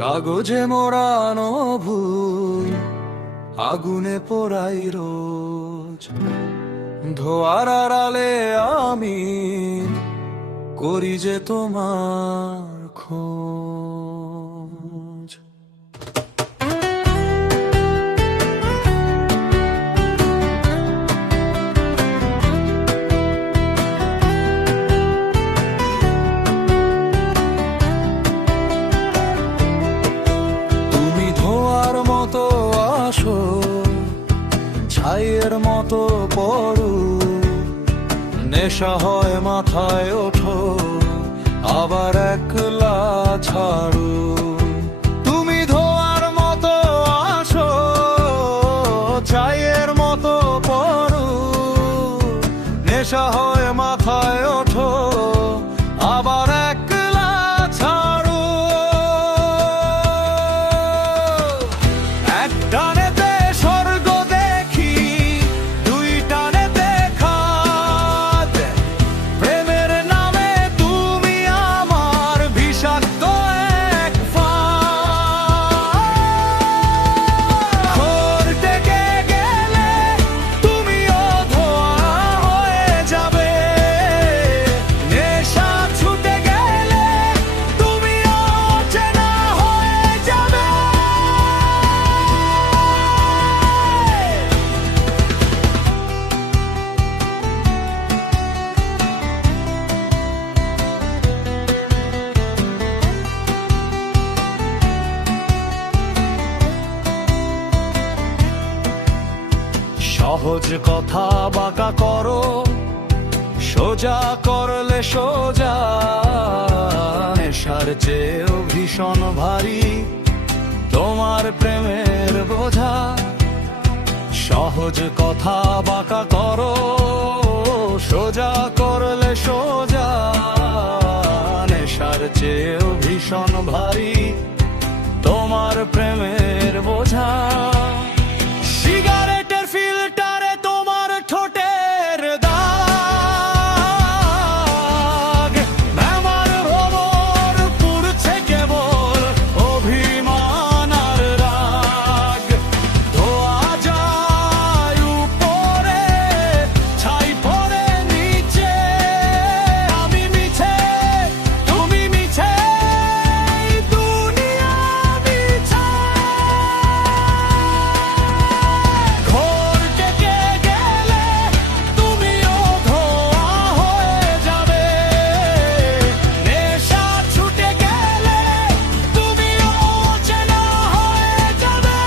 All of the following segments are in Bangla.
কাগজে মোড়ানো ভুল আগুনে পোড়াই রোজ, ধোয়ার আড়ালে আমি করি যে তোমার খোঁজ। তুমি ধোয়ার মতো আসো, ছাইয়ের মতো পড়ো, নেশা হয় মাথায় ওঠো, আবার একলা ছাড়ো। তুমি ধোয়ার মতো আসো, ছাইয়ের মতো পড়ো, নেশা হয় মাথায় ওঠো, আবার একলা ছাড়ো। এক টানেতে স্বর্গ দেখি, দুই টানেতে খাদ, প্রেমের নামে তুমি আমার বিষাক্ত এক ফাঁদ। খোর থেকে গেলে তুমিও ধোয়া হয়ে যাবে, নেশা ছুটে গেলে তুমিও অচেনা হয়ে যাবে। সহজ কথা বাঁকা করো, সোজা করলে সোজা, নেশার চেয়েও ভীষণ ভারী তোমার প্রেমের বোঝা। সহজ কথা বাঁকা করো, সোজা করলে সোজা, নেশার চেয়েও ভীষণ ভারী তোমার প্রেমের বোঝা। সিগারেটের ফিল্টারে তোমার ঠোঁটের দাগ, আমার ভ্রমর পুড়ছে কেবল অভিমান আর রাগ। ধোয়া যায় উপরে, ছাই পড়ে নিচে, আমি মিছে তুমি মিছে, এই দুনিয়া মিছে। খোর থেকে গেলে তুমিও ধোয়া হয়ে যাবে, নেশা ছুটে গেলে তুমিও অচেনা হয়ে যাবে।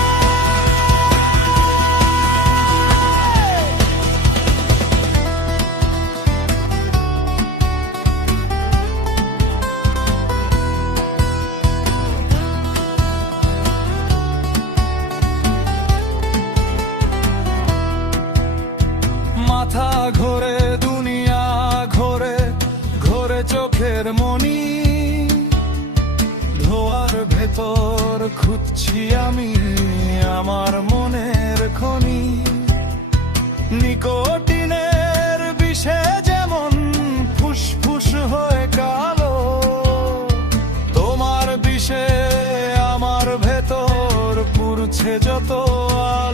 মাথা ঘোরে দুনিয়া ঘোরে, ঘোরে চোখের মনি, ধোয়ার ভেতর খুঁজছি আমি আমার মনের খনি। নিকোটিনের বিষে যেমন ফুসফুস হয়ে কালো, তোমার বিষে আমার ভেতর পুড়ছে যত আলো।